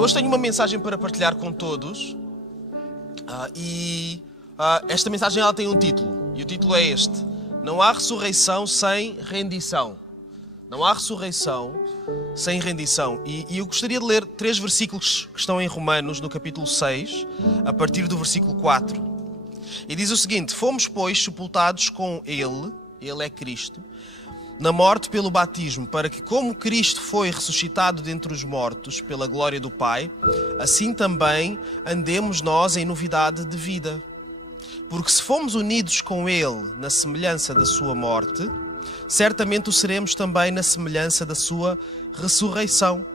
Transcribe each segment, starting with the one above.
Eu hoje tenho uma mensagem para partilhar com todos esta mensagem ela tem um título e o título é este: Não há ressurreição sem rendição. Não há ressurreição sem rendição. E eu gostaria de ler 3 versículos que estão em Romanos, no capítulo 6, a partir do versículo 4. E diz o seguinte: Fomos, pois, sepultados com Ele é Cristo, na morte pelo batismo, para que, como Cristo foi ressuscitado dentre os mortos pela glória do Pai, assim também andemos nós em novidade de vida. Porque se fomos unidos com Ele na semelhança da sua morte, certamente o seremos também na semelhança da sua ressurreição.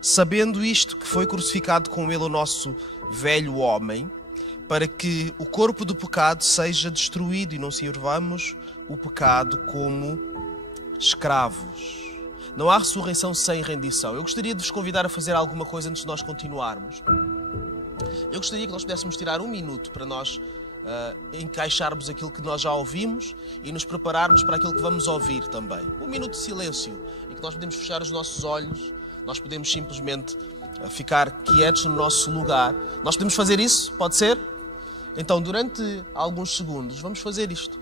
Sabendo isto, que foi crucificado com Ele o nosso velho homem, para que o corpo do pecado seja destruído e não sirvamos o pecado como escravos. Não há ressurreição sem rendição. Eu gostaria de vos convidar a fazer alguma coisa antes de nós continuarmos. Eu gostaria que nós pudéssemos tirar um minuto para nós encaixarmos aquilo que nós já ouvimos e nos prepararmos para aquilo que vamos ouvir também. Um minuto de silêncio em que nós podemos fechar os nossos olhos, nós podemos simplesmente ficar quietos no nosso lugar. Nós podemos fazer isso? Pode ser? Então, durante alguns segundos, vamos fazer isto.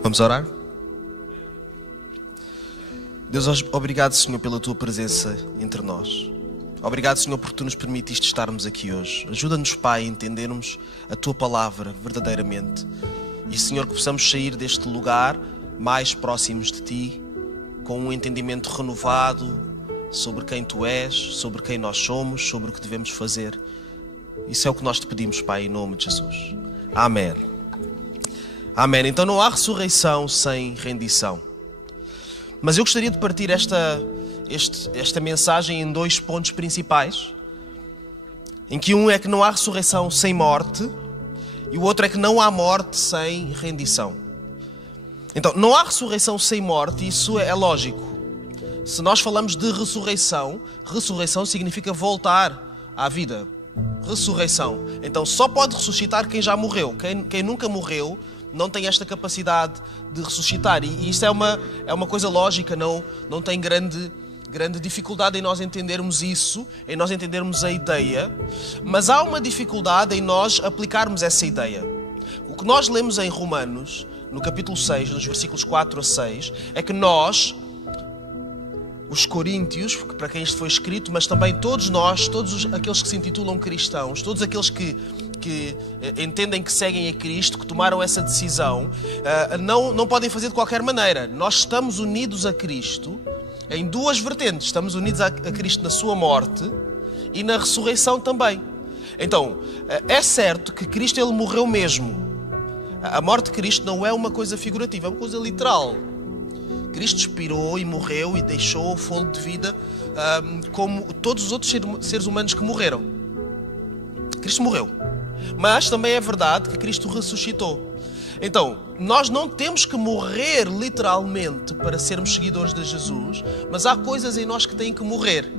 Vamos orar? Deus, obrigado, Senhor, pela Tua presença entre nós. Obrigado, Senhor, porque Tu nos permitiste estarmos aqui hoje. Ajuda-nos, Pai, a entendermos a Tua palavra verdadeiramente. E, Senhor, que possamos sair deste lugar mais próximos de Ti, com um entendimento renovado sobre quem Tu és, sobre quem nós somos, sobre o que devemos fazer. Isso é o que nós Te pedimos, Pai, em nome de Jesus. Amém. Amém. Então não há ressurreição sem rendição. Mas eu gostaria de partir esta mensagem em 2 pontos principais. Em que um é que não há ressurreição sem morte e o outro é que não há morte sem rendição. Então, não há ressurreição sem morte, isso é lógico. Se nós falamos de ressurreição, ressurreição significa voltar à vida. Ressurreição. Então só pode ressuscitar quem já morreu. Quem nunca morreu não tem esta capacidade de ressuscitar. E isso é uma coisa lógica, não tem grande dificuldade em nós entendermos isso, em nós entendermos a ideia, mas há uma dificuldade em nós aplicarmos essa ideia. O que nós lemos em Romanos, no capítulo 6, nos versículos 4 a 6, é que nós, os coríntios, para quem isto foi escrito, mas também todos nós, todos aqueles que se intitulam cristãos, todos aqueles que entendem que seguem a Cristo, que tomaram essa decisão, não podem fazer de qualquer maneira. Nós estamos unidos a Cristo em 2 vertentes. Estamos unidos a Cristo na sua morte e na ressurreição também. Então, é certo que Cristo ele morreu mesmo. A morte de Cristo não é uma coisa figurativa, é uma coisa literal. Cristo expirou e morreu e deixou o fôlego de vida como todos os outros seres humanos que morreram. Cristo morreu. Mas também é verdade que Cristo ressuscitou. Então, nós não temos que morrer literalmente para sermos seguidores de Jesus, mas há coisas em nós que têm que morrer.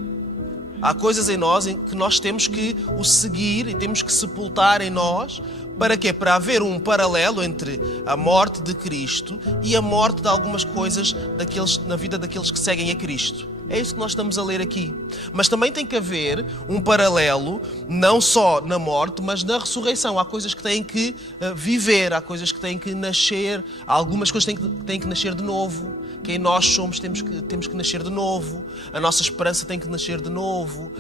Há coisas em nós em que nós temos que o seguir e temos que sepultar em nós. Para quê? Para haver um paralelo entre a morte de Cristo e a morte de algumas coisas na vida daqueles que seguem a Cristo. É isso que nós estamos a ler aqui. Mas também tem que haver um paralelo, não só na morte, mas na ressurreição. Há coisas que têm que viver, há coisas que têm que nascer, há algumas coisas que têm que nascer de novo. Quem nós somos temos que nascer de novo. A nossa esperança tem que nascer de novo.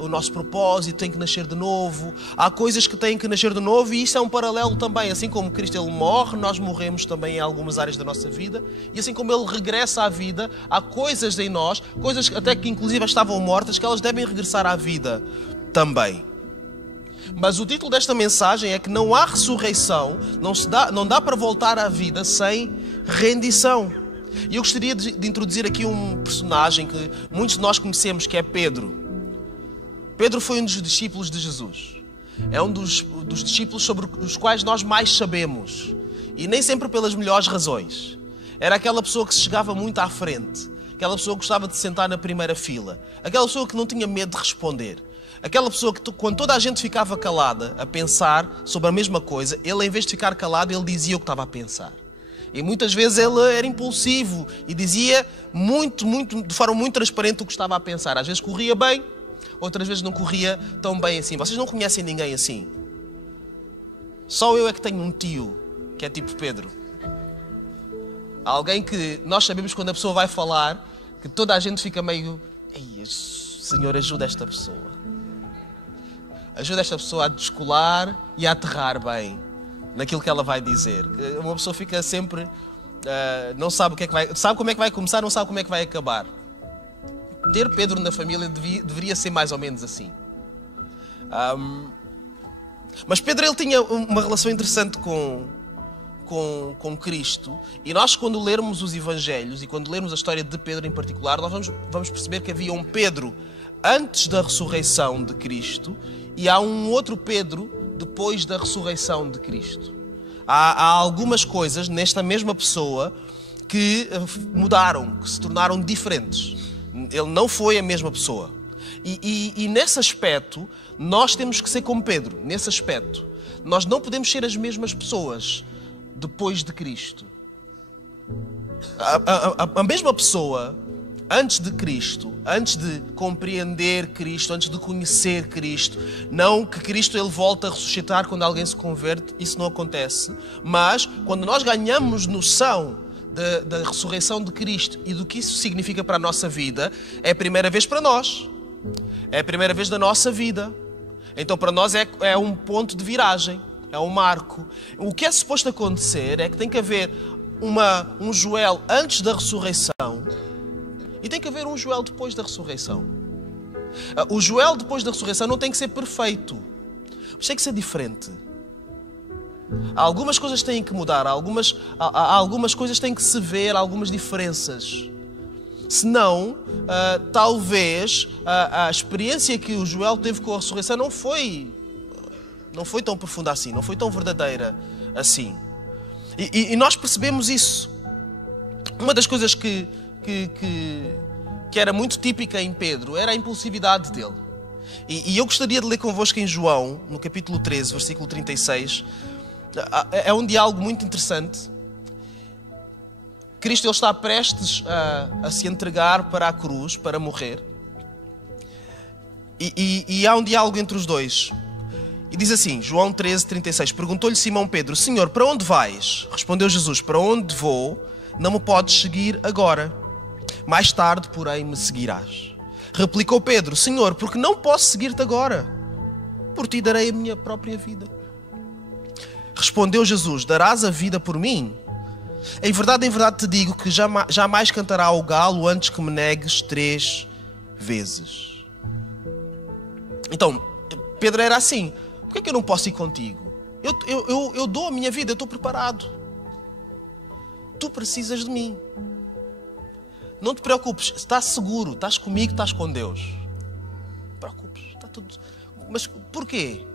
O nosso propósito tem que nascer de novo. Há coisas que têm que nascer de novo e isso é um paralelo também. Assim como Cristo ele morre, nós morremos também em algumas áreas da nossa vida. E assim como Ele regressa à vida, há coisas em nós, coisas até que inclusive estavam mortas, que elas devem regressar à vida também. Mas o título desta mensagem é que não há ressurreição, não dá para voltar à vida sem rendição. E eu gostaria de introduzir aqui um personagem que muitos de nós conhecemos, que é Pedro. Pedro foi um dos discípulos de Jesus. É um dos discípulos sobre os quais nós mais sabemos. E nem sempre pelas melhores razões. Era aquela pessoa que se chegava muito à frente. Aquela pessoa que gostava de sentar na primeira fila. Aquela pessoa que não tinha medo de responder. Aquela pessoa que, quando toda a gente ficava calada a pensar sobre a mesma coisa, ele, em vez de ficar calado, ele dizia o que estava a pensar. E muitas vezes ele era impulsivo e dizia de forma muito transparente o que estava a pensar. Às vezes corria bem, outras vezes não corria tão bem assim. Vocês não conhecem ninguém assim? Só eu é que tenho um tio que é tipo Pedro. Alguém que nós sabemos quando a pessoa vai falar, que toda a gente fica meio... Ei, Senhor, ajuda esta pessoa. Ajuda esta pessoa a descolar e a aterrar bem naquilo que ela vai dizer. Uma pessoa fica sempre... não sabe o que é que vai... Sabe como é que vai começar, não sabe como é que vai acabar. Ter Pedro na família deveria ser mais ou menos assim. Mas Pedro ele tinha uma relação interessante com Cristo. E nós, quando lermos os Evangelhos e quando lermos a história de Pedro em particular, nós vamos perceber que havia um Pedro antes da ressurreição de Cristo e há um outro Pedro depois da ressurreição de Cristo. Há algumas coisas nesta mesma pessoa que mudaram, que se tornaram diferentes. Ele não foi a mesma pessoa. E nesse aspecto, nós temos que ser como Pedro. Nesse aspecto, nós não podemos ser as mesmas pessoas depois de Cristo. A mesma pessoa, antes de Cristo, antes de compreender Cristo, antes de conhecer Cristo, não que Cristo ele volta a ressuscitar quando alguém se converte, isso não acontece, mas quando nós ganhamos noção da ressurreição de Cristo e do que isso significa para a nossa vida, é a primeira vez para nós. É a primeira vez da nossa vida. Então para nós é um ponto de viragem. É um marco. O que é suposto acontecer é que tem que haver um Joel antes da ressurreição e tem que haver um Joel depois da ressurreição. O Joel depois da ressurreição não tem que ser perfeito, mas tem que ser diferente. Algumas coisas têm que mudar, algumas coisas têm que se ver, algumas diferenças. Senão, talvez a experiência que o Joel teve com a ressurreição não foi tão profunda assim, não foi tão verdadeira assim. E nós percebemos isso. Uma das coisas que era muito típica em Pedro era a impulsividade dele. E eu gostaria de ler convosco em João, no capítulo 13, versículo 36. É um diálogo muito interessante. Cristo ele está prestes a se entregar para a cruz, para morrer. E há um diálogo entre os dois. E diz assim, João 13, 36. Perguntou-lhe Simão Pedro: Senhor, para onde vais? Respondeu Jesus: para onde vou, não me podes seguir agora. Mais tarde, porém, me seguirás. Replicou Pedro: Senhor, porque não posso seguir-te agora? Por ti darei a minha própria vida. Respondeu Jesus: darás a vida por mim? Em verdade te digo que jamais cantará o galo antes que me negues 3 vezes. Então, Pedro era assim. Por que é que eu não posso ir contigo? Eu dou a minha vida, eu estou preparado. Tu precisas de mim. Não te preocupes, estás seguro, estás comigo, estás com Deus. Não te preocupes, está tudo... Mas porquê?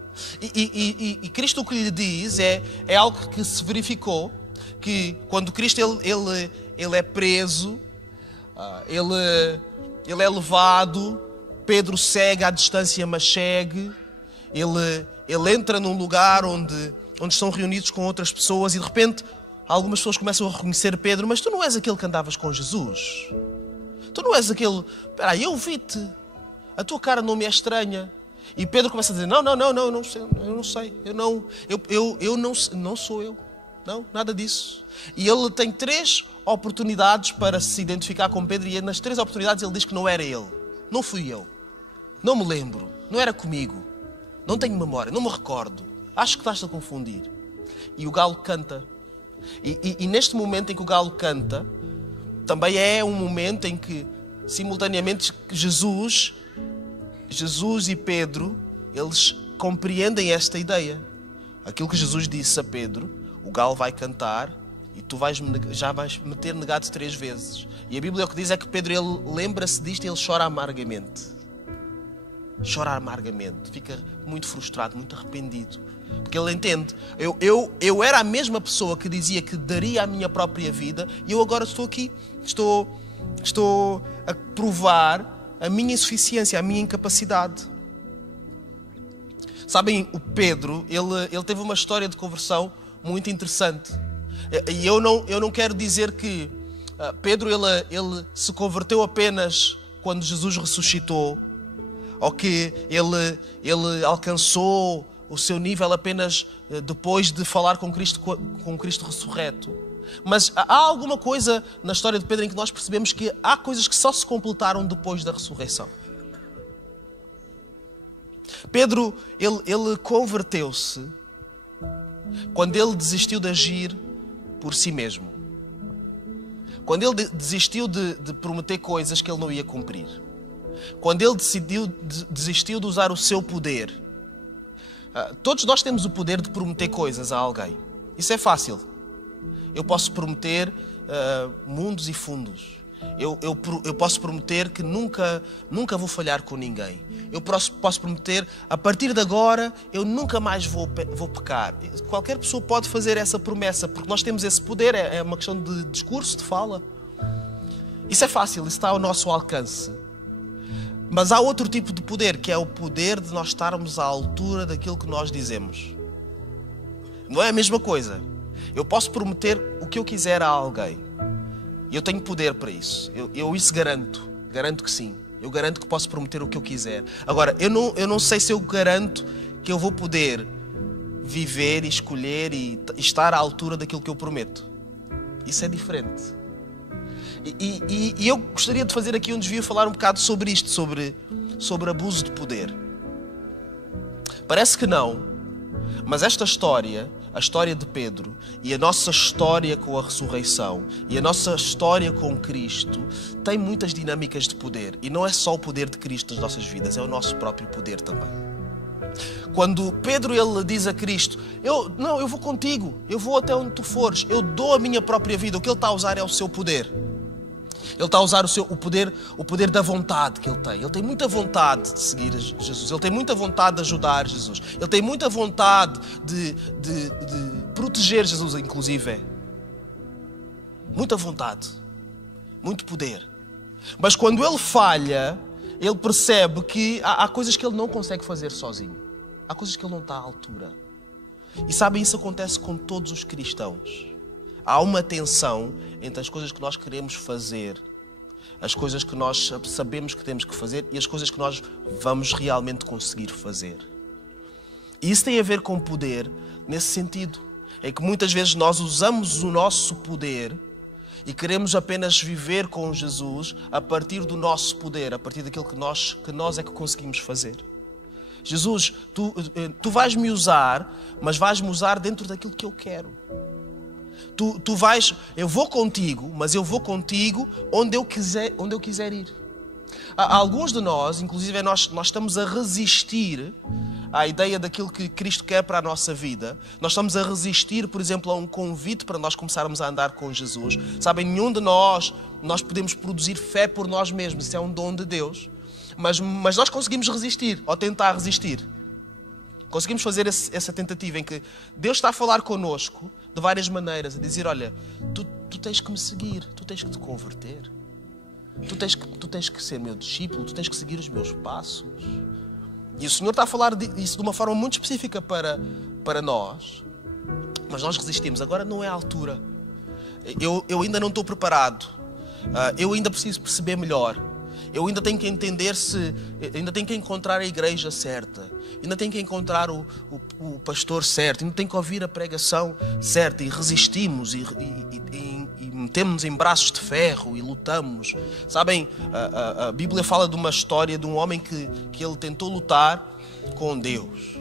E Cristo o que lhe diz é algo que se verificou, que quando Cristo ele é preso, ele é levado, Pedro segue à distância, mas segue, ele entra num lugar onde estão reunidos com outras pessoas e de repente algumas pessoas começam a reconhecer Pedro, mas tu não és aquele que andavas com Jesus. Tu não és aquele... Espera aí, eu vi-te. A tua cara não me é estranha. E Pedro começa a dizer, não sei. Eu não sou eu. Não, nada disso. E ele tem 3 oportunidades para se identificar com Pedro e nas 3 oportunidades ele diz que não era ele. Não fui eu. Não me lembro. Não era comigo. Não tenho memória. Não me recordo. Acho que estás a confundir. E o galo canta. E neste momento em que o galo canta, também é um momento em que, simultaneamente, Jesus e Pedro, eles compreendem esta ideia. Aquilo que Jesus disse a Pedro, o galo vai cantar e tu já vais me ter negado 3 vezes. E a Bíblia o que diz é que Pedro, ele lembra-se disto e ele chora amargamente. Chora amargamente. Fica muito frustrado, muito arrependido. Porque ele entende, eu era a mesma pessoa que dizia que daria a minha própria vida e eu agora estou aqui, estou a provar a minha insuficiência, a minha incapacidade. Sabem, o Pedro, ele teve uma história de conversão muito interessante. E eu não quero dizer que Pedro ele se converteu apenas quando Jesus ressuscitou, ou que ele alcançou o seu nível apenas depois de falar com Cristo ressurreto. Mas há alguma coisa na história de Pedro em que nós percebemos que há coisas que só se completaram depois da ressurreição. Pedro, ele converteu-se quando ele desistiu de agir por si mesmo. Quando ele desistiu de prometer coisas que ele não ia cumprir. Quando ele desistiu de usar o seu poder. Todos nós temos o poder de prometer coisas a alguém. Isso é fácil. Eu posso prometer mundos e fundos. Eu posso prometer que nunca vou falhar com ninguém. Eu posso prometer, a partir de agora, eu nunca mais vou pecar. Qualquer pessoa pode fazer essa promessa, porque nós temos esse poder, é uma questão de discurso, de fala. Isso é fácil, isso está ao nosso alcance. Mas há outro tipo de poder, que é o poder de nós estarmos à altura daquilo que nós dizemos. Não é a mesma coisa. Eu posso prometer o que eu quiser a alguém. E eu tenho poder para isso. Eu isso garanto. Garanto que sim. Eu garanto que posso prometer o que eu quiser. Agora, eu não sei se eu garanto que eu vou poder viver e escolher e estar à altura daquilo que eu prometo. Isso é diferente. E eu gostaria de fazer aqui um desvio, falar um bocado sobre isto, sobre abuso de poder. Parece que não, mas esta história, a história de Pedro, e a nossa história com a ressurreição, e a nossa história com Cristo, tem muitas dinâmicas de poder. E não é só o poder de Cristo nas nossas vidas, é o nosso próprio poder também. Quando Pedro ele diz a Cristo, eu vou contigo, eu vou até onde tu fores, eu dou a minha própria vida, o que ele está a usar é o seu poder. Ele está a usar o poder da vontade que ele tem. Ele tem muita vontade de seguir Jesus. Ele tem muita vontade de ajudar Jesus. Ele tem muita vontade de proteger Jesus, inclusive. Muita vontade. Muito poder. Mas quando ele falha, ele percebe que há coisas que ele não consegue fazer sozinho. Há coisas que ele não está à altura. E sabem, isso acontece com todos os cristãos. Há uma tensão entre as coisas que nós queremos fazer, as coisas que nós sabemos que temos que fazer e as coisas que nós vamos realmente conseguir fazer. E isso tem a ver com poder nesse sentido. É que muitas vezes nós usamos o nosso poder e queremos apenas viver com Jesus a partir do nosso poder, a partir daquilo que nós é que conseguimos fazer. Jesus, tu vais-me usar, mas vais-me usar dentro daquilo que eu quero. Eu vou contigo, mas eu vou contigo onde eu quiser ir. Alguns de nós, inclusive nós estamos a resistir à ideia daquilo que Cristo quer para a nossa vida. Nós estamos a resistir, por exemplo, a um convite para nós começarmos a andar com Jesus. Sabem, nenhum de nós podemos produzir fé por nós mesmos, isso é um dom de Deus. Mas nós conseguimos resistir, ou tentar resistir. Conseguimos fazer essa tentativa em que Deus está a falar connosco de várias maneiras, a dizer, olha, tu tens que me seguir, tu tens que te converter, tu tens que ser meu discípulo, tu tens que seguir os meus passos. E o Senhor está a falar isso de uma forma muito específica para nós, mas nós resistimos. Agora não é a altura, Eu ainda não estou preparado. Eu ainda preciso perceber melhor. Eu ainda tenho que entender ainda tenho que encontrar a igreja certa. Ainda tenho que encontrar o pastor certo. Ainda tenho que ouvir a pregação certa. E resistimos e metemos-nos em braços de ferro e lutamos. Sabem, a Bíblia fala de uma história de um homem que ele tentou lutar com Deus.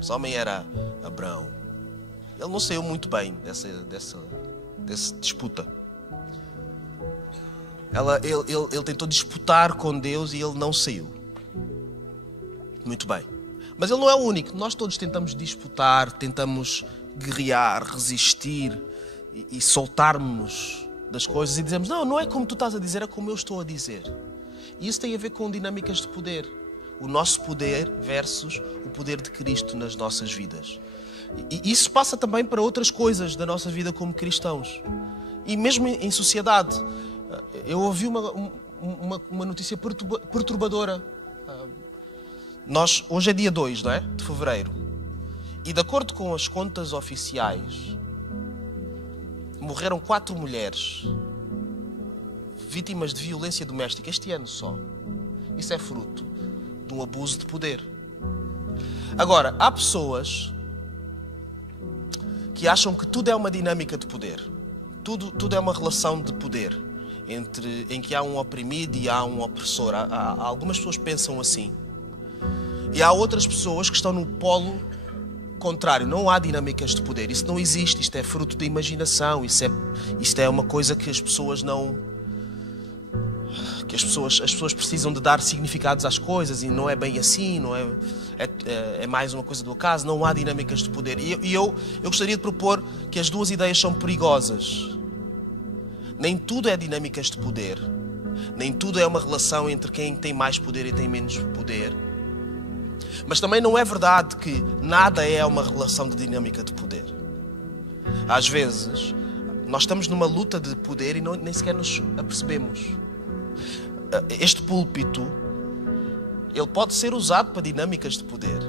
Esse homem era Abraão. Ele não saiu muito bem dessa disputa. Ele tentou disputar com Deus e ele não saiu muito bem. Mas ele não é o único. Nós todos tentamos disputar, tentamos guerrear, resistir e soltarmos das coisas e dizemos, não é como tu estás a dizer, é como eu estou a dizer. E isso tem a ver com dinâmicas de poder. O nosso poder versus o poder de Cristo nas nossas vidas. E isso passa também para outras coisas da nossa vida como cristãos. E mesmo em sociedade. Eu ouvi uma notícia perturbadora. Hoje é dia 2, não é? De fevereiro. E de acordo com as contas oficiais, morreram 4 mulheres vítimas de violência doméstica este ano só. Isso é fruto de um abuso de poder. Agora, há pessoas que acham que tudo é uma dinâmica de poder. Tudo é uma relação de poder. Em que há um oprimido e há um opressor. Algumas pessoas pensam assim. E há outras pessoas que estão no polo contrário. Não há dinâmicas de poder. Isso não existe. Isto é fruto da imaginação. Isto é uma coisa que as pessoas não... que as pessoas precisam de dar significados às coisas e não é bem assim, não é mais uma coisa do acaso. Não há dinâmicas de poder. E eu gostaria de propor que as duas ideias são perigosas. Nem tudo é dinâmicas de poder. Nem tudo é uma relação entre quem tem mais poder e tem menos poder. Mas também não é verdade que nada é uma relação de dinâmica de poder. Às vezes, nós estamos numa luta de poder e nem sequer nos apercebemos. Este púlpito, ele pode ser usado para dinâmicas de poder.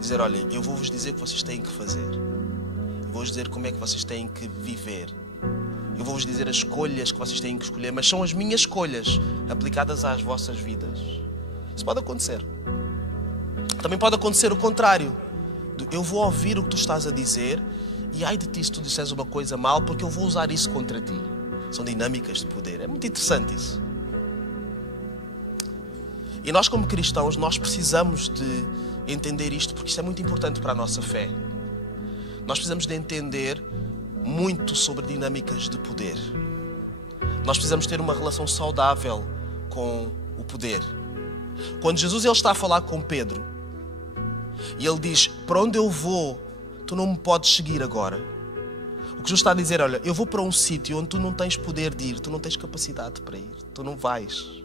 Dizer, olha, eu vou-vos dizer o que vocês têm que fazer. Eu vou-vos dizer como é que vocês têm que viver. Eu vou-vos dizer as escolhas que vocês têm que escolher, mas são as minhas escolhas aplicadas às vossas vidas. Isso pode acontecer. Também pode acontecer o contrário. Eu vou ouvir o que tu estás a dizer e ai de ti se tu disseres uma coisa mal, porque eu vou usar isso contra ti. São dinâmicas de poder. É muito interessante isso. E nós como cristãos, nós precisamos de entender isto, porque isto é muito importante para a nossa fé. Nós precisamos de entender muito sobre dinâmicas de poder. Nós precisamos ter uma relação saudável com o poder. Quando Jesus ele está a falar com Pedro e ele diz, para onde eu vou, tu não me podes seguir agora. O que Jesus está a dizer, olha, eu vou para um sítio onde tu não tens poder de ir, tu não tens capacidade para ir, tu não vais.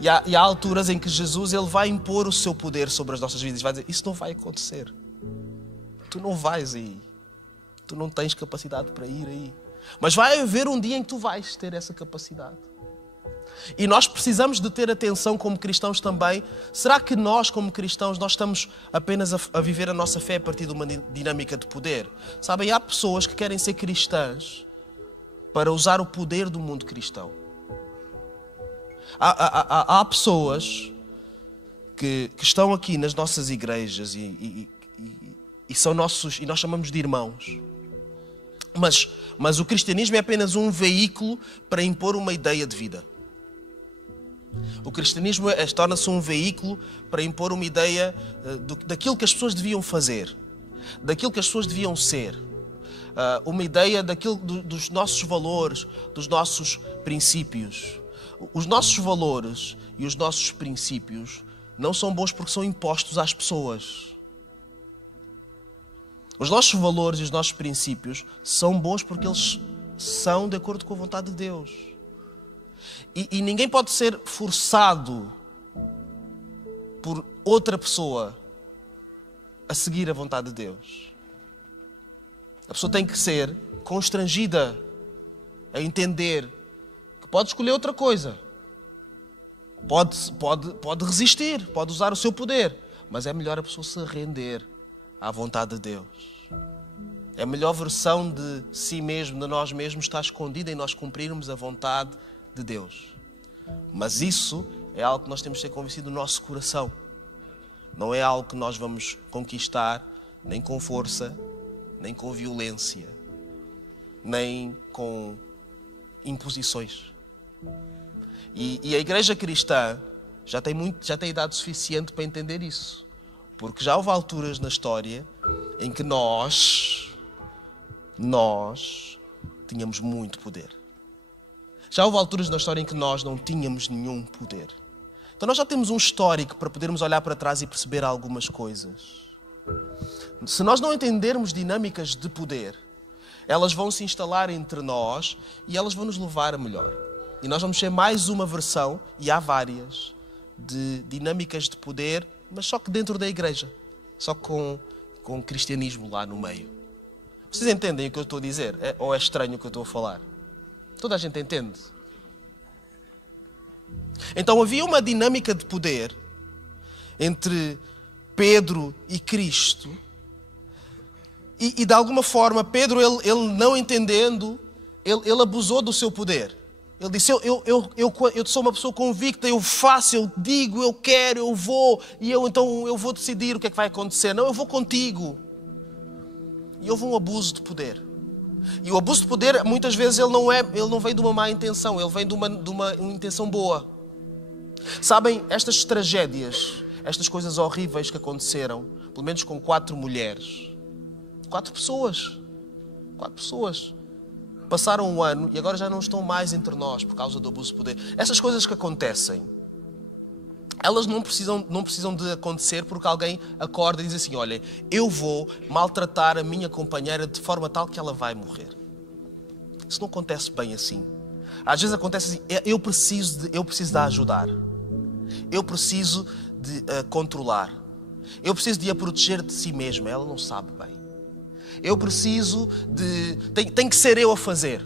E há alturas em que Jesus ele vai impor o seu poder sobre as nossas vidas e vai dizer, isso não vai acontecer. Tu não vais aí. Tu não tens capacidade para ir aí. Mas vai haver um dia em que tu vais ter essa capacidade. E nós precisamos de ter atenção como cristãos também. Será que nós, como cristãos, nós estamos apenas a viver a nossa fé a partir de uma dinâmica de poder? Sabem, há pessoas que querem ser cristãs para usar o poder do mundo cristão. Há pessoas que estão aqui nas nossas igrejas e são nossos, e nós chamamos de irmãos. Mas o cristianismo é apenas um veículo para impor uma ideia de vida. O cristianismo torna-se um veículo para impor uma ideia daquilo que as pessoas deviam fazer, daquilo que as pessoas deviam ser, uma ideia dos nossos valores, dos nossos princípios. Os nossos valores e os nossos princípios não são bons porque são impostos às pessoas. Os nossos valores e os nossos princípios são bons porque eles são de acordo com a vontade de Deus. E ninguém pode ser forçado por outra pessoa a seguir a vontade de Deus. A pessoa tem que ser constrangida a entender que pode escolher outra coisa. Pode resistir, pode usar o seu poder, mas é melhor a pessoa se render à vontade de Deus. A melhor versão de si mesmo, de nós mesmos, está escondida em nós cumprirmos a vontade de Deus. Mas isso é algo que nós temos de ser convencido no nosso coração. Não é algo que nós vamos conquistar, nem com força, nem com violência, nem com imposições. E a igreja cristã já tem idade suficiente para entender isso. Porque já houve alturas na história em que nós tínhamos muito poder. Já houve alturas na história em que nós não tínhamos nenhum poder. Então nós já temos um histórico para podermos olhar para trás e perceber algumas coisas. Se nós não entendermos dinâmicas de poder, elas vão se instalar entre nós e elas vão nos levar a melhor. E nós vamos ser mais uma versão, e há várias, de dinâmicas de poder, mas só que dentro da igreja. Só com cristianismo lá no meio. Vocês entendem o que eu estou a dizer? Ou é estranho o que eu estou a falar? Toda a gente entende? Então havia uma dinâmica de poder entre Pedro e Cristo. E de alguma forma, Pedro, ele não entendendo, ele abusou do seu poder. Ele disse, eu sou uma pessoa convicta, eu faço, eu digo, eu quero, eu vou, então eu vou decidir o que é que vai acontecer. Não, eu vou contigo. E houve um abuso de poder. E o abuso de poder, muitas vezes, ele não vem de uma má intenção, ele vem de uma intenção boa. Sabem, estas tragédias, estas coisas horríveis que aconteceram, pelo menos com 4 mulheres, 4 pessoas, passaram um ano e agora já não estão mais entre nós por causa do abuso de poder. Essas coisas que acontecem, elas não precisam de acontecer porque alguém acorda e diz assim, olha, eu vou maltratar a minha companheira de forma tal que ela vai morrer. Isso não acontece bem assim. Às vezes acontece assim, eu preciso de a ajudar. Eu preciso de a controlar. Eu preciso de a proteger de si mesma. Ela não sabe bem. Eu preciso de... Tem que ser eu a fazer.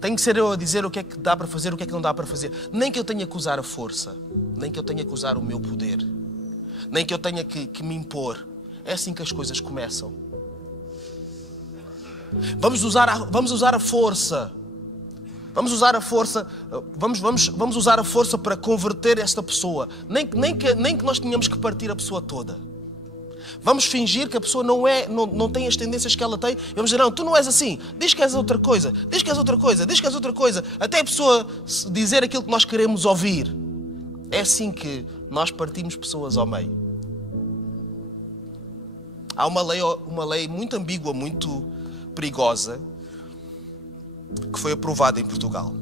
Tem que ser eu a dizer o que é que dá para fazer, o que é que não dá para fazer. Nem que eu tenha que usar a força. Nem que eu tenha que usar o meu poder. Nem que eu tenha que me impor. É assim que as coisas começam. Vamos usar a força. Vamos usar a força. Vamos usar a força para converter esta pessoa. Nem que nós tenhamos que partir a pessoa toda. Vamos fingir que a pessoa não tem as tendências que ela tem. Vamos dizer, não, tu não és assim. Diz que és outra coisa. Diz que és outra coisa. Diz que és outra coisa. Até a pessoa dizer aquilo que nós queremos ouvir. É assim que nós partimos pessoas ao meio. Há uma lei muito ambígua, muito perigosa, que foi aprovada em Portugal.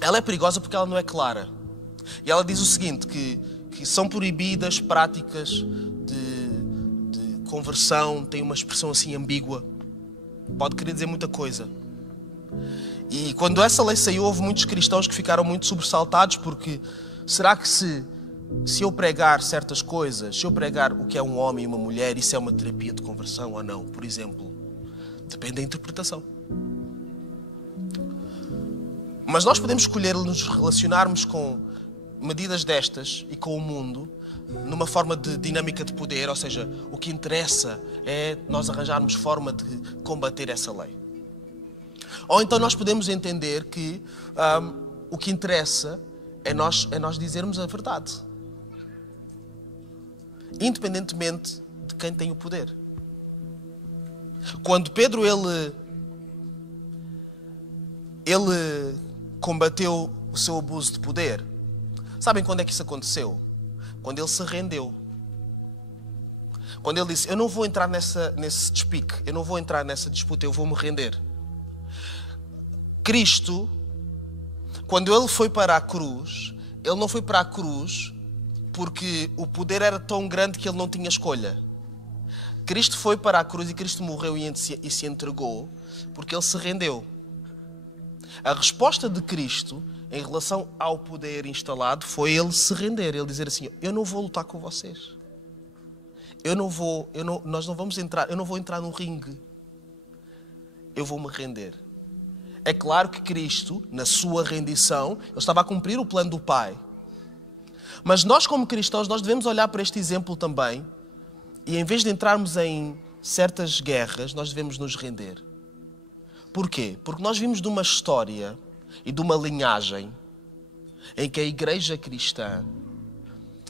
Ela é perigosa porque ela não é clara. E ela diz o seguinte, que são proibidas práticas de conversão, tem uma expressão assim ambígua. Pode querer dizer muita coisa. E quando essa lei saiu, houve muitos cristãos que ficaram muito sobressaltados porque será que se eu pregar certas coisas, se eu pregar o que é um homem e uma mulher, isso é uma terapia de conversão ou não? Por exemplo, depende da interpretação. Mas nós podemos escolher nos relacionarmos com medidas destas e com o mundo numa forma de dinâmica de poder, ou seja, o que interessa é nós arranjarmos forma de combater essa lei. Ou então nós podemos entender que o que interessa é nós dizermos a verdade. Independentemente de quem tem o poder. Quando Pedro ele combateu o seu abuso de poder, sabem quando é que isso aconteceu? Quando ele se rendeu. Quando ele disse, eu não vou entrar nesse despique, eu não vou entrar nessa disputa, eu vou me render. Cristo, quando ele foi para a cruz, ele não foi para a cruz porque o poder era tão grande que ele não tinha escolha. Cristo foi para a cruz e Cristo morreu e se entregou porque ele se rendeu. A resposta de Cristo em relação ao poder instalado foi ele se render, ele dizer assim, eu não vou lutar com vocês. Nós não vamos entrar, eu não vou entrar no ringue. Eu vou me render. É claro que Cristo, na sua rendição, ele estava a cumprir o plano do Pai. Mas nós como cristãos, nós devemos olhar para este exemplo também e em vez de entrarmos em certas guerras, nós devemos nos render. Porquê? Porque nós vimos de uma história e de uma linhagem em que a igreja cristã,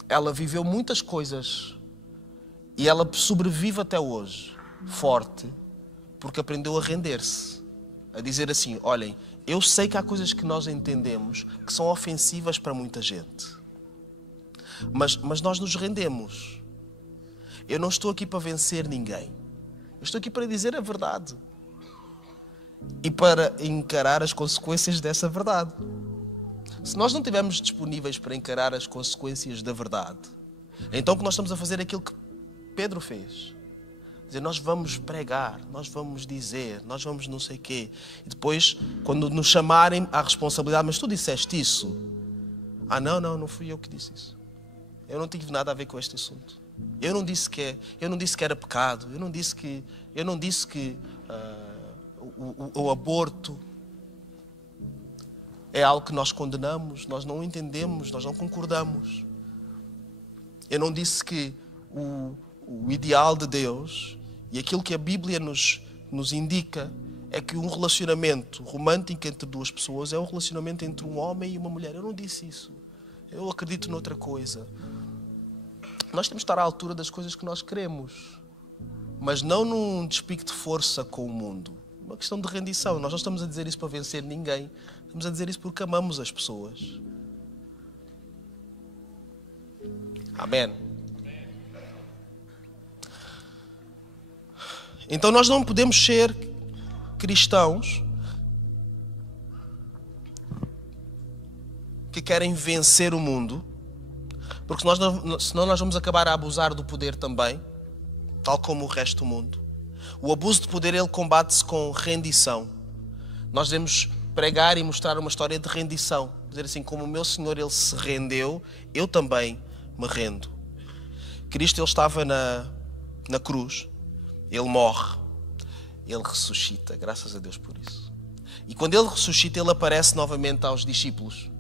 ela viveu muitas coisas e ela sobrevive até hoje, forte, porque aprendeu a render-se. A dizer assim, olhem, eu sei que há coisas que nós entendemos que são ofensivas para muita gente. Mas nós nos rendemos. Eu não estou aqui para vencer ninguém. Eu estou aqui para dizer a verdade. E para encarar as consequências dessa verdade. Se nós não estivermos disponíveis para encarar as consequências da verdade, então que nós estamos a fazer aquilo que Pedro fez. Dizer, nós vamos pregar, nós vamos dizer, nós vamos não sei quê. E depois, quando nos chamarem à responsabilidade, mas tu disseste isso? Ah, não fui eu que disse isso. Eu não tive nada a ver com este assunto. Eu não disse que era pecado. Eu não disse que o aborto é algo que nós condenamos, nós não entendemos, nós não concordamos. Eu não disse que o ideal de Deus e aquilo que a Bíblia nos indica é que um relacionamento romântico entre duas pessoas é um relacionamento entre um homem e uma mulher. Eu não disse isso. Eu acredito noutra coisa. Nós temos de estar à altura das coisas que nós queremos, mas não num despique de força com o mundo. Uma questão de rendição. Nós não estamos a dizer isso para vencer ninguém. Estamos a dizer isso porque amamos as pessoas. Amém. Então nós não podemos ser cristãos que querem vencer o mundo, porque senão nós vamos acabar a abusar do poder também, tal como o resto do mundo. O abuso de poder, ele combate-se com rendição. Nós devemos pregar e mostrar uma história de rendição. Dizer assim, como o meu Senhor, ele se rendeu, eu também me rendo. Cristo, ele estava na cruz. Ele morre. Ele ressuscita. Graças a Deus por isso. E quando ele ressuscita, ele aparece novamente aos discípulos.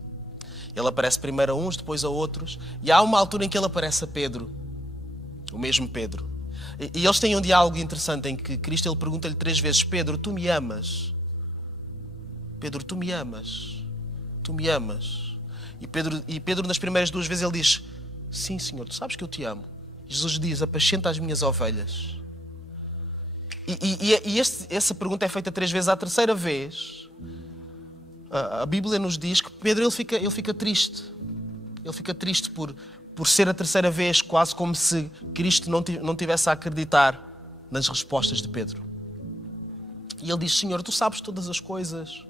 Ele aparece primeiro a uns, depois a outros. E há uma altura em que ele aparece a Pedro. O mesmo Pedro. E eles têm um diálogo interessante em que Cristo, ele pergunta-lhe 3 vezes: Pedro, tu me amas? Pedro, tu me amas? Tu me amas? E Pedro nas primeiras 2 vezes, ele diz: sim, Senhor, tu sabes que eu te amo. Jesus diz: apacenta as minhas ovelhas. E essa pergunta é feita 3 vezes. À terceira vez, a Bíblia nos diz que Pedro, ele fica triste. Ele fica triste por ser a terceira vez, quase como se Cristo não tivesse a acreditar nas respostas de Pedro. E ele diz: Senhor, tu sabes todas as coisas.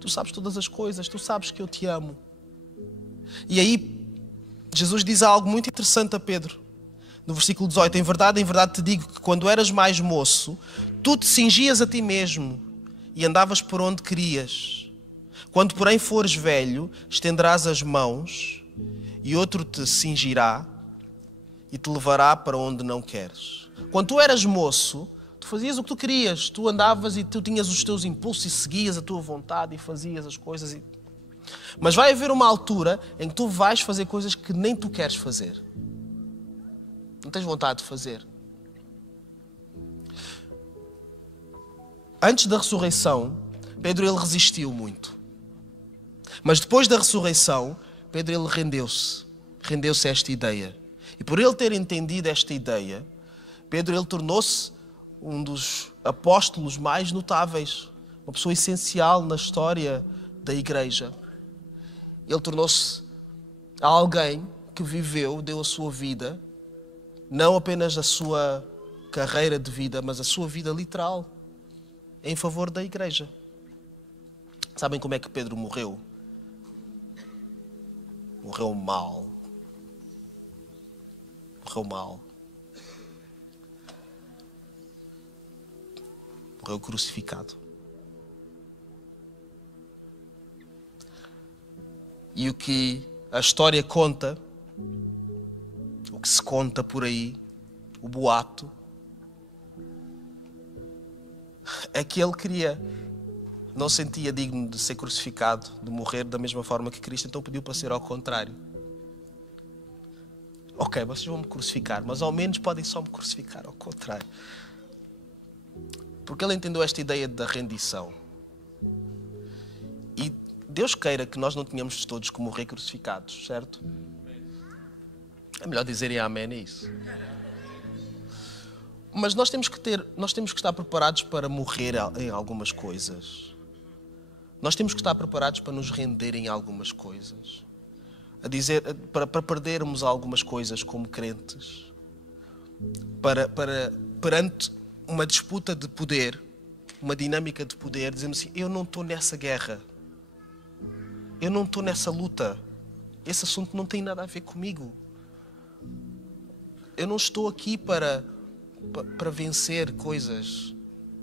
Tu sabes todas as coisas. Tu sabes que eu te amo. E aí, Jesus diz algo muito interessante a Pedro. No versículo 18, em verdade te digo que quando eras mais moço, tu te cingias a ti mesmo e andavas por onde querias. Quando, porém, fores velho, estenderás as mãos e outro te cingirá e te levará para onde não queres. Quando tu eras moço, tu fazias o que tu querias. Tu andavas e tu tinhas os teus impulsos e seguias a tua vontade e fazias as coisas. Mas vai haver uma altura em que tu vais fazer coisas que nem tu queres fazer. Não tens vontade de fazer. Antes da ressurreição, Pedro, ele resistiu muito. Mas depois da ressurreição, Pedro, ele rendeu-se. Rendeu-se a esta ideia. E por ele ter entendido esta ideia, Pedro, ele tornou-se um dos apóstolos mais notáveis. Uma pessoa essencial na história da igreja. Ele tornou-se alguém que viveu, deu a sua vida, não apenas a sua carreira de vida, mas a sua vida literal, em favor da igreja. Sabem como é que Pedro morreu? Morreu mal. Morreu mal. Morreu crucificado. E o que a história conta, o que se conta por aí, o boato, é que ele não sentia digno de ser crucificado, de morrer da mesma forma que Cristo, então pediu para ser ao contrário. Ok, vocês vão me crucificar, mas ao menos podem só me crucificar, ao contrário. Porque ele entendeu esta ideia da rendição. E Deus queira que nós não tenhamos todos que morrer crucificados, certo? É melhor dizerem amém a isso. Mas nós temos que estar preparados para morrer em algumas coisas. Nós temos que estar preparados para nos render em algumas coisas. Para perdermos algumas coisas como crentes. Perante uma disputa de poder, uma dinâmica de poder, dizemos assim, eu não estou nessa guerra. Eu não estou nessa luta. Esse assunto não tem nada a ver comigo. Eu não estou aqui para vencer coisas.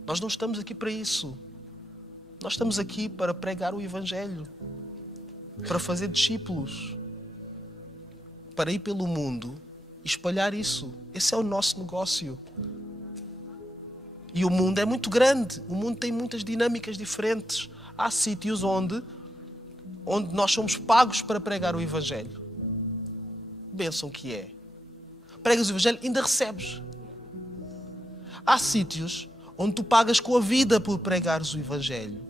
Nós não estamos aqui para isso. Nós estamos aqui para pregar o Evangelho, para fazer discípulos, para ir pelo mundo e espalhar isso. Esse é o nosso negócio. E o mundo é muito grande. O mundo tem muitas dinâmicas diferentes. Há sítios onde nós somos pagos para pregar o Evangelho. Bênção que é. Pregas o Evangelho e ainda recebes. Há sítios onde tu pagas com a vida por pregares o Evangelho.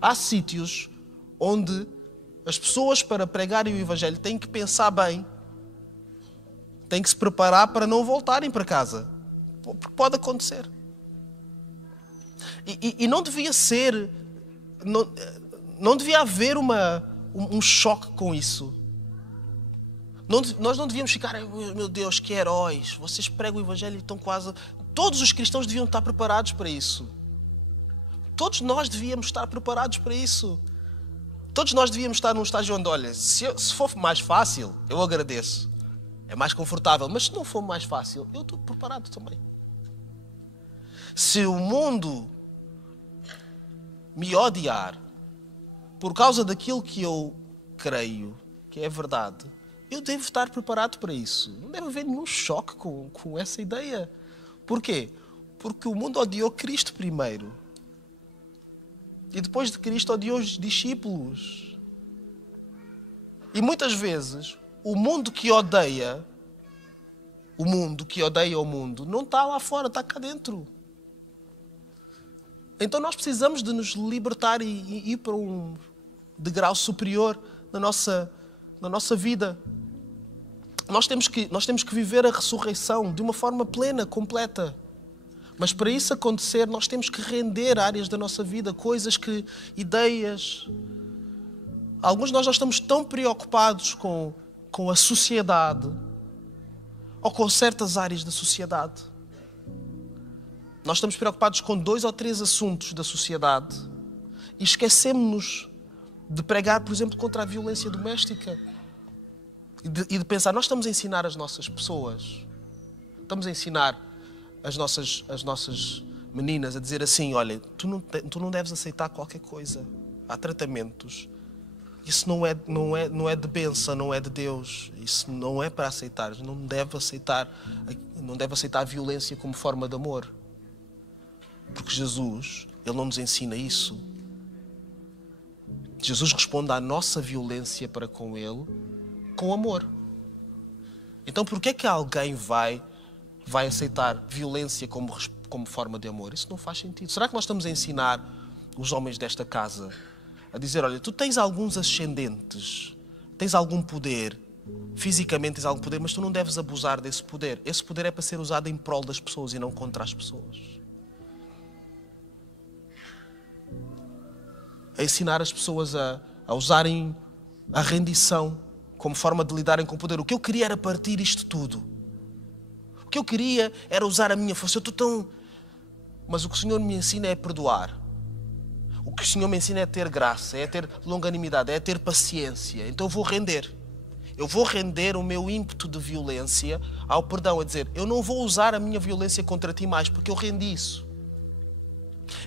Há sítios onde as pessoas, para pregarem o Evangelho, têm que pensar bem. Têm que se preparar para não voltarem para casa. Porque pode acontecer. E não devia ser... Não devia haver um choque com isso. Nós não devíamos ficar, meu Deus, que heróis. Vocês pregam o Evangelho e estão quase... Todos os cristãos deviam estar preparados para isso. Todos nós devíamos estar preparados para isso. Todos nós devíamos estar num estágio onde, olha, se for mais fácil, eu agradeço. É mais confortável. Mas se não for mais fácil, eu estou preparado também. Se o mundo me odiar por causa daquilo que eu creio que é verdade, eu devo estar preparado para isso. Não deve haver nenhum choque com essa ideia. Porquê? Porque o mundo odiou Cristo primeiro. E depois de Cristo odiou os discípulos. E muitas vezes o mundo que odeia o mundo não está lá fora, está cá dentro. Então nós precisamos de nos libertar e ir para um degrau superior na nossa vida. Nós temos que viver a ressurreição de uma forma plena, completa. Mas para isso acontecer, nós temos que render áreas da nossa vida, ideias. Alguns de nós já estamos tão preocupados com a sociedade ou com certas áreas da sociedade. Nós estamos preocupados com 2 ou 3 assuntos da sociedade e esquecemos-nos de pregar, por exemplo, contra a violência doméstica e de pensar, nós estamos a ensinar as nossas pessoas, estamos a ensinar as nossas meninas a dizer assim, olha, tu não deves aceitar qualquer coisa, há tratamentos, isso não é de bênção, não é de Deus, isso não é para aceitar, não deve aceitar a violência como forma de amor. Porque Jesus, Ele não nos ensina isso. Jesus responde à nossa violência para com Ele com amor. Então, por que é que alguém vai aceitar violência como forma de amor? Isso não faz sentido. Será que nós estamos a ensinar os homens desta casa a dizer, olha, tu tens alguns ascendentes, tens algum poder, fisicamente tens algum poder, mas tu não deves abusar desse poder. Esse poder é para ser usado em prol das pessoas e não contra as pessoas. A ensinar as pessoas a usarem a rendição como forma de lidarem com o poder. O que eu queria era partir isto tudo. O que eu queria era usar a minha força. Eu estou tão... Mas o que o Senhor me ensina é perdoar. O que o Senhor me ensina é ter graça, é ter longanimidade, é ter paciência. Então eu vou render. Eu vou render o meu ímpeto de violência ao perdão. É dizer, eu não vou usar a minha violência contra ti mais, porque eu rendi isso.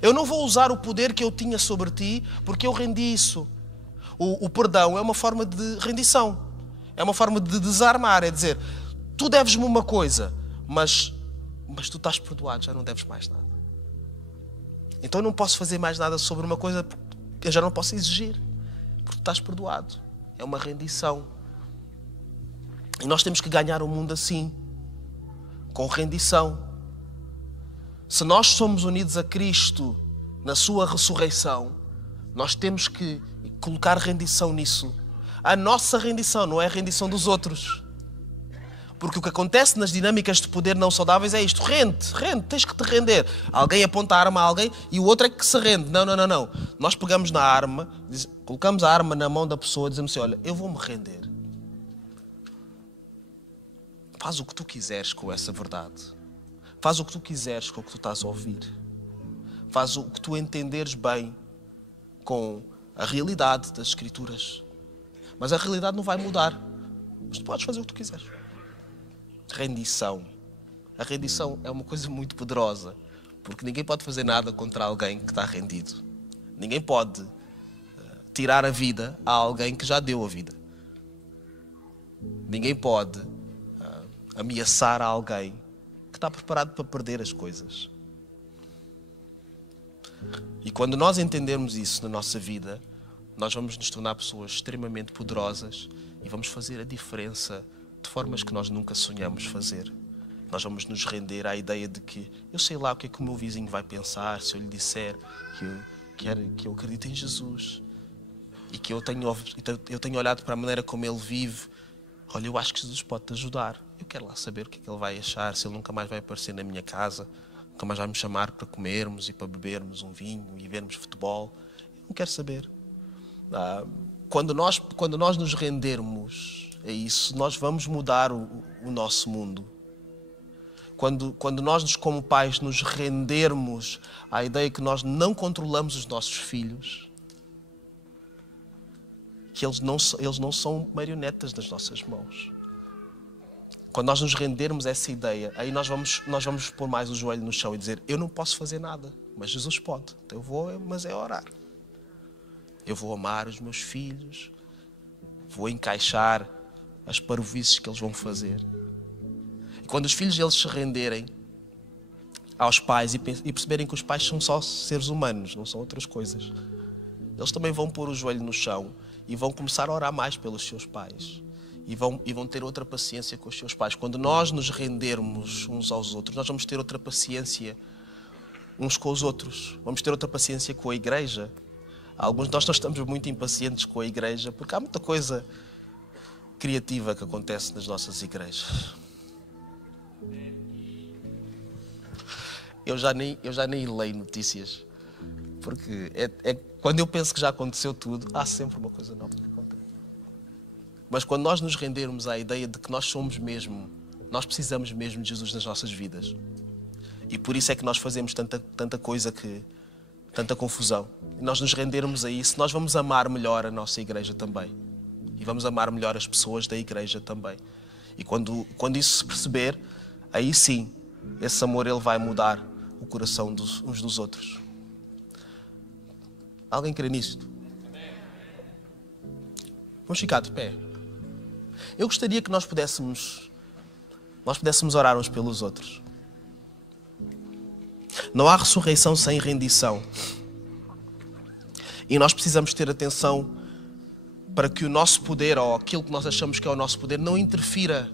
Eu não vou usar o poder que eu tinha sobre ti, porque eu rendi isso. O perdão é uma forma de rendição. É uma forma de desarmar. É dizer, tu deves-me uma coisa, mas tu estás perdoado, já não deves mais nada. Então eu não posso fazer mais nada sobre uma coisa que eu já não posso exigir, porque tu estás perdoado. É uma rendição. E nós temos que ganhar o mundo assim, com rendição. Se nós somos unidos a Cristo na sua ressurreição, nós temos que colocar rendição nisso. A nossa rendição não é a rendição dos outros. Porque o que acontece nas dinâmicas de poder não saudáveis é isto. Rende, tens que te render. Alguém aponta a arma a alguém e o outro é que se rende. Não. Nós pegamos na arma, colocamos a arma na mão da pessoa e dizemos assim, olha, eu vou-me render. Faz o que tu quiseres com essa verdade. Faz o que tu quiseres com o que tu estás a ouvir. Faz o que tu entenderes bem com a realidade das Escrituras. Mas a realidade não vai mudar. Mas tu podes fazer o que tu quiseres. Rendição. A rendição é uma coisa muito poderosa, porque ninguém pode fazer nada contra alguém que está rendido. Ninguém pode tirar a vida a alguém que já deu a vida. Ninguém pode ameaçar a alguém que está preparado para perder as coisas. E quando nós entendermos isso na nossa vida, nós vamos nos tornar pessoas extremamente poderosas e vamos fazer a diferença de formas que nós nunca sonhamos fazer. Nós vamos nos render à ideia de que eu sei lá o que é que o meu vizinho vai pensar se eu lhe disser que eu acredito em Jesus e que eu tenho olhado para a maneira como ele vive. Olha, eu acho que Jesus pode te ajudar. Eu quero lá saber o que é que ele vai achar, se ele nunca mais vai aparecer na minha casa, nunca mais vai me chamar para comermos e para bebermos um vinho e vermos futebol. Eu não quero saber. Quando nós nos rendermos a isso, nós vamos mudar o nosso mundo. Quando nós, como pais, nos rendermos à ideia que nós não controlamos os nossos filhos, que eles não são marionetas das nossas mãos. Quando nós nos rendermos a essa ideia, aí nós vamos pôr mais o joelho no chão e dizer, eu não posso fazer nada, mas Jesus pode. Então eu vou, mas é orar. Eu vou amar os meus filhos, vou encaixar as parvoíces que eles vão fazer. E quando os filhos deles se renderem aos pais e perceberem que os pais são só seres humanos, não são outras coisas, eles também vão pôr o joelho no chão e vão começar a orar mais pelos seus pais. E vão ter outra paciência com os seus pais. Quando nós nos rendermos uns aos outros, nós vamos ter outra paciência uns com os outros. Vamos ter outra paciência com a igreja. Alguns de nós estamos muito impacientes com a igreja, porque há muita coisa criativa que acontece nas nossas igrejas. Eu já nem leio notícias, porque quando eu penso que já aconteceu tudo, há sempre uma coisa nova que acontece. Mas quando nós nos rendermos à ideia de que nós precisamos mesmo de Jesus nas nossas vidas. E por isso é que nós fazemos tanta coisa tanta confusão. E nós nos rendermos a isso, nós vamos amar melhor a nossa igreja também. E vamos amar melhor as pessoas da igreja também. E quando isso se perceber, aí sim, esse amor ele vai mudar o coração uns dos outros. Alguém crê nisto? Vamos ficar de pé. Eu gostaria que nós pudéssemos orar uns pelos outros. Não há ressurreição sem rendição. E nós precisamos ter atenção para que o nosso poder, ou aquilo que nós achamos que é o nosso poder, não interfira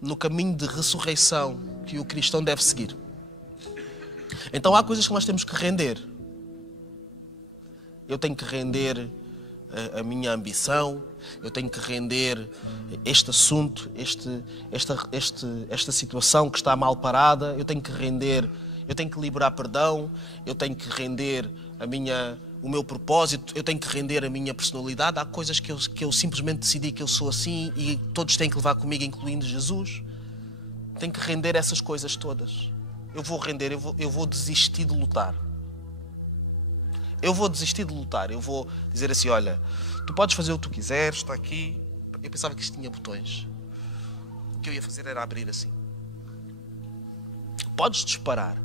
no caminho de ressurreição que o cristão deve seguir. Então há coisas que nós temos que render. Eu tenho que render a minha ambição, eu tenho que render este assunto, esta situação que está mal parada, eu tenho que liberar perdão, eu tenho que render o meu propósito, eu tenho que render a minha personalidade. Há coisas que eu simplesmente decidi que eu sou assim e todos têm que levar comigo, incluindo Jesus. Tenho que render essas coisas todas. Eu vou desistir de lutar. Eu vou desistir de lutar. Eu vou dizer assim, olha, tu podes fazer o que tu quiseres, está aqui. Eu pensava que isto tinha botões. O que eu ia fazer era abrir assim. Podes disparar.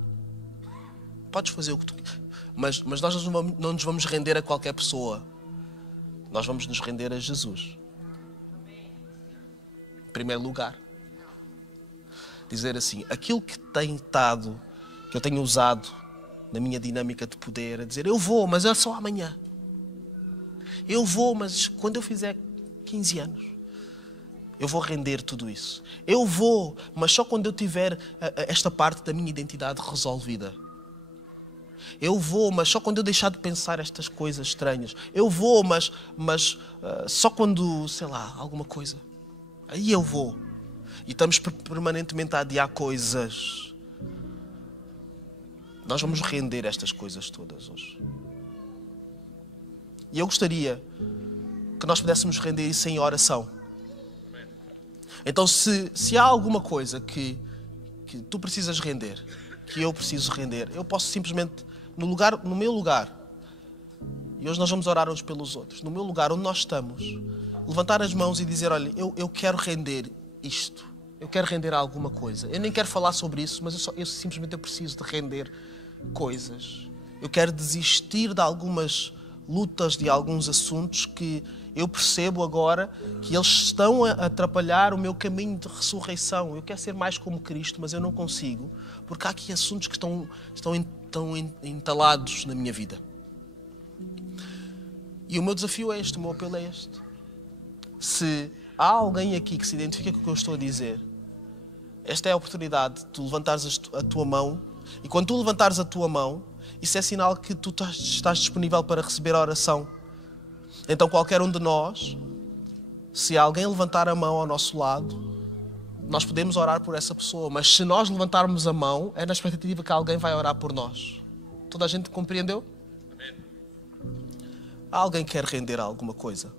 Podes fazer o que tu quiseres. Mas nós não nos vamos render a qualquer pessoa. Nós vamos nos render a Jesus. Em primeiro lugar. Dizer assim, aquilo que eu tenho usado na minha dinâmica de poder, a dizer, eu vou, mas é só amanhã. Eu vou, mas quando eu fizer 15 anos. eu vou render tudo isso. Eu vou, mas só quando eu tiver esta parte da minha identidade resolvida. Eu vou, mas só quando eu deixar de pensar estas coisas estranhas. Eu vou, mas só quando, sei lá, alguma coisa. Aí eu vou. E estamos permanentemente a adiar coisas. Nós vamos render estas coisas todas hoje. E eu gostaria que nós pudéssemos render isso em oração. Então, se há alguma coisa que tu precisas render, que eu preciso render, eu posso simplesmente, no meu lugar, e hoje nós vamos orar uns pelos outros, no meu lugar, onde nós estamos, levantar as mãos e dizer, olha, eu quero render isto, eu quero render alguma coisa. Eu nem quero falar sobre isso, mas eu simplesmente preciso de render coisas. Eu quero desistir de algumas lutas, de alguns assuntos que eu percebo agora que eles estão a atrapalhar o meu caminho de ressurreição. Eu quero ser mais como Cristo, mas eu não consigo, porque há aqui assuntos que estão entalados na minha vida. E o meu desafio é este, o meu apelo é este. Se há alguém aqui que se identifica com o que eu estou a dizer, esta é a oportunidade de tu levantares a tua mão, e quando tu levantares a tua mão, isso é sinal que tu estás disponível para receber a oração. Então qualquer um de nós, se alguém levantar a mão ao nosso lado, nós podemos orar por essa pessoa, mas se nós levantarmos a mão, é na expectativa que alguém vai orar por nós. Toda a gente compreendeu? Amém. Alguém quer render alguma coisa?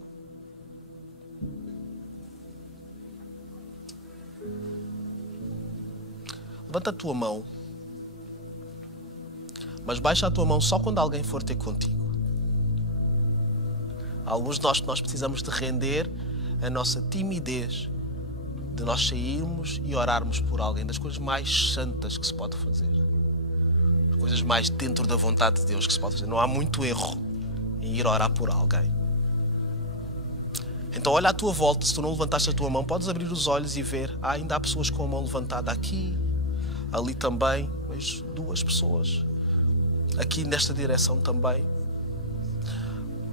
Levanta a tua mão, mas baixa a tua mão só quando alguém for ter contigo. Alguns de nós precisamos de render a nossa timidez, de nós sairmos e orarmos por alguém, das coisas mais santas que se pode fazer. As coisas mais dentro da vontade de Deus que se pode fazer. Não há muito erro em ir orar por alguém. Então olha à tua volta, se tu não levantaste a tua mão, podes abrir os olhos e ver, ainda há pessoas com a mão levantada aqui, ali também, vejo 2 pessoas. Aqui nesta direção também.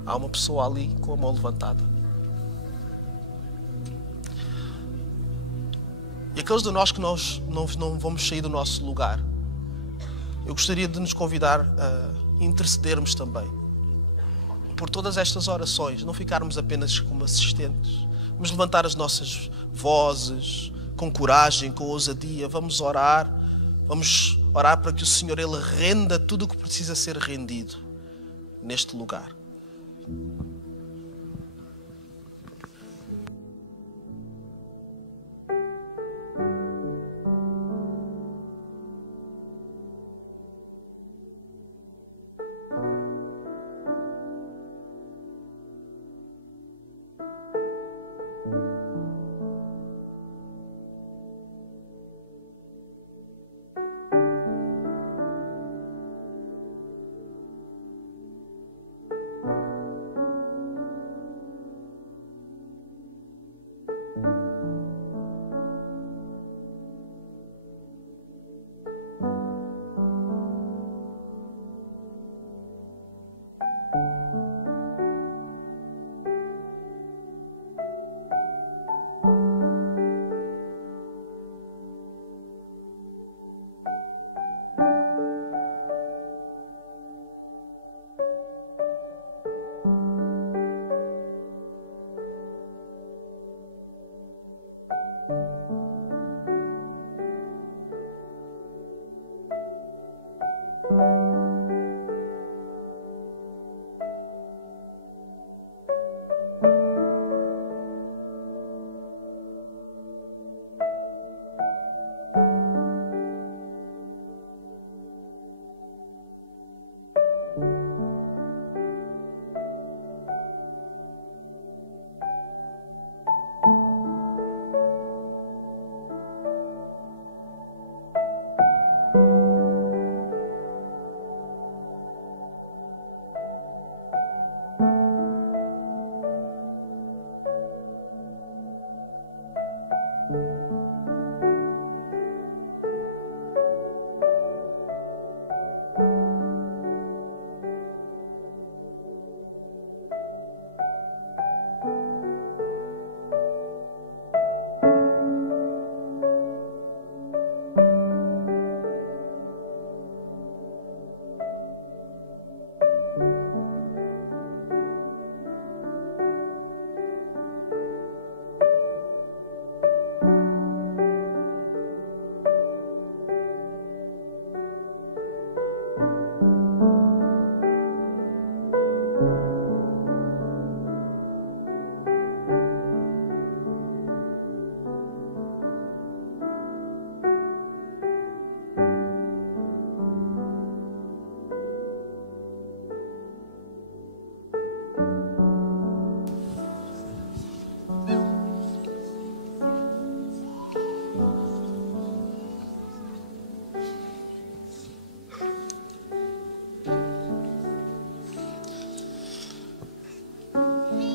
Há uma pessoa ali com a mão levantada. E aqueles de nós que nós não vamos sair do nosso lugar, eu gostaria de nos convidar a intercedermos também por todas estas orações, não ficarmos apenas como assistentes, vamos levantar as nossas vozes com coragem, com ousadia, vamos orar para que o Senhor Ele renda tudo o que precisa ser rendido neste lugar.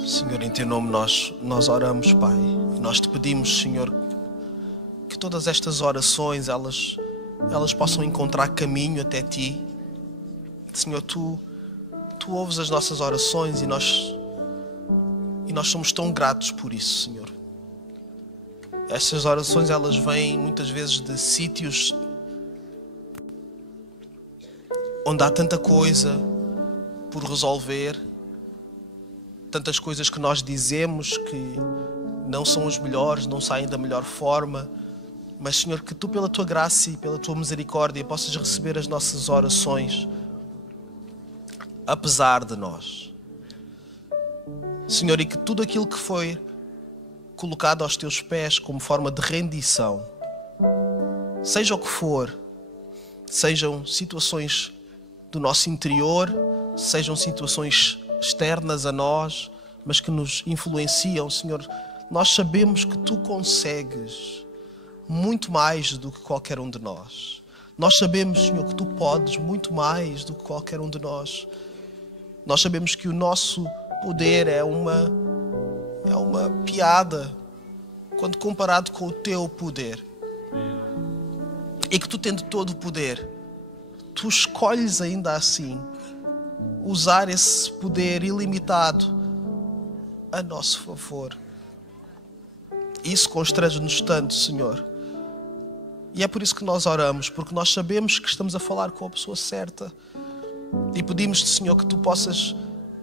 Senhor, em Teu nome nós oramos, Pai. Nós Te pedimos, Senhor, que todas estas orações, elas possam encontrar caminho até Ti. Senhor, Tu ouves as nossas orações e nós somos tão gratos por isso, Senhor. Estas orações, elas vêm muitas vezes de sítios onde há tanta coisa por resolver, tantas coisas que nós dizemos que não são as melhores, não saem da melhor forma. Mas, Senhor, que Tu, pela Tua graça e pela Tua misericórdia, possas receber as nossas orações, apesar de nós. Senhor, e que tudo aquilo que foi colocado aos Teus pés como forma de rendição, seja o que for, sejam situações do nosso interior, sejam situações externas a nós, mas que nos influenciam, Senhor, nós sabemos que Tu consegues muito mais do que qualquer um de nós. Nós sabemos, Senhor, que Tu podes muito mais do que qualquer um de nós. Nós sabemos que o nosso poder é uma piada quando comparado com o Teu poder. E que Tu, tendo todo o poder, Tu escolhes ainda assim usar esse poder ilimitado a nosso favor. Isso constrange-nos tanto, Senhor. E é por isso que nós oramos, porque nós sabemos que estamos a falar com a pessoa certa. E pedimos-te, Senhor, que Tu possas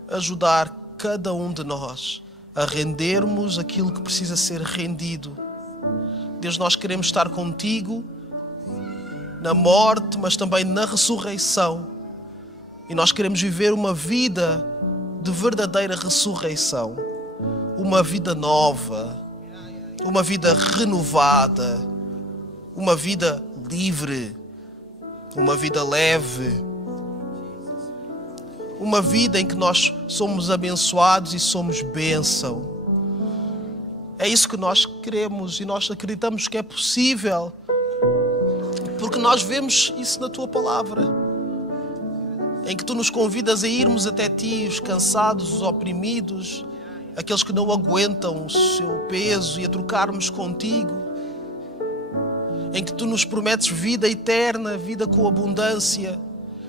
ajudar cada um de nós a rendermos aquilo que precisa ser rendido. Deus, nós queremos estar contigo na morte, mas também na ressurreição. E nós queremos viver uma vida de verdadeira ressurreição. Uma vida nova, uma vida renovada, uma vida livre, uma vida leve. Uma vida em que nós somos abençoados e somos bênção. É isso que nós queremos e nós acreditamos que é possível, porque nós vemos isso na Tua palavra, em que Tu nos convidas a irmos até Ti, os cansados, os oprimidos, aqueles que não aguentam o seu peso, e a trocarmos contigo, em que Tu nos prometes vida eterna, vida com abundância.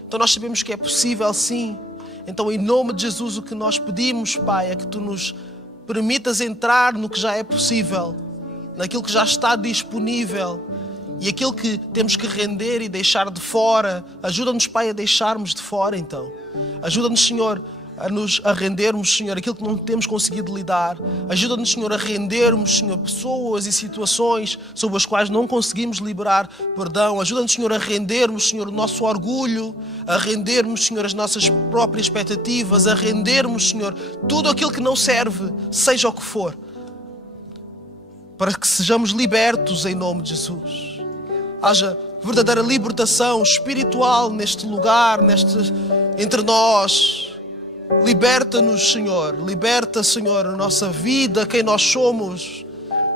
Então nós sabemos que é possível, sim. Então, em nome de Jesus, o que nós pedimos, Pai, é que Tu nos permitas entrar no que já é possível, naquilo que já está disponível, e aquilo que temos que render e deixar de fora. Ajuda-nos, Pai, a deixarmos de fora, então. Ajuda-nos, Senhor, a rendermos, Senhor, aquilo que não temos conseguido lidar. Ajuda-nos, Senhor, a rendermos, Senhor, pessoas e situações sobre as quais não conseguimos liberar perdão. Ajuda-nos, Senhor, a rendermos, Senhor, o nosso orgulho, a rendermos, Senhor, as nossas próprias expectativas, a rendermos, Senhor, tudo aquilo que não serve, seja o que for, para que sejamos libertos em nome de Jesus. Haja verdadeira libertação espiritual neste lugar, entre nós. Liberta-nos, Senhor. Liberta, Senhor, a nossa vida, quem nós somos.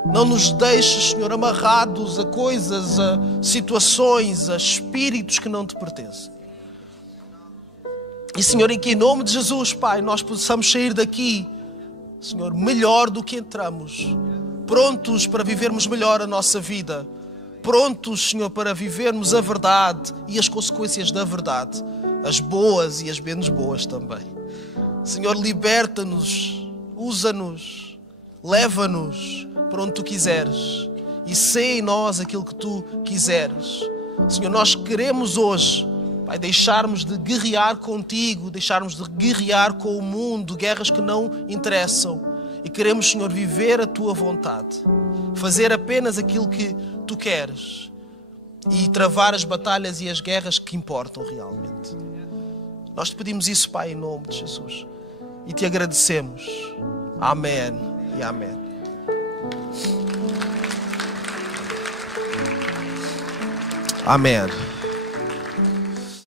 Não nos deixes, Senhor, amarrados a coisas, a situações, a espíritos que não Te pertencem. E, Senhor, em que em nome de Jesus, Pai, nós possamos sair daqui, Senhor, melhor do que entramos. Prontos para vivermos melhor a nossa vida. Prontos, Senhor, para vivermos a verdade e as consequências da verdade. As boas e as menos boas também. Senhor, liberta-nos, usa-nos, leva-nos para onde Tu quiseres e sê em nós aquilo que Tu quiseres. Senhor, nós queremos hoje, Pai, deixarmos de guerrear contigo, deixarmos de guerrear com o mundo, guerras que não interessam, e queremos, Senhor, viver a Tua vontade, fazer apenas aquilo que Tu queres e travar as batalhas e as guerras que importam realmente. Nós Te pedimos isso, Pai, em nome de Jesus. E Te agradecemos. Amém e amém. Amém.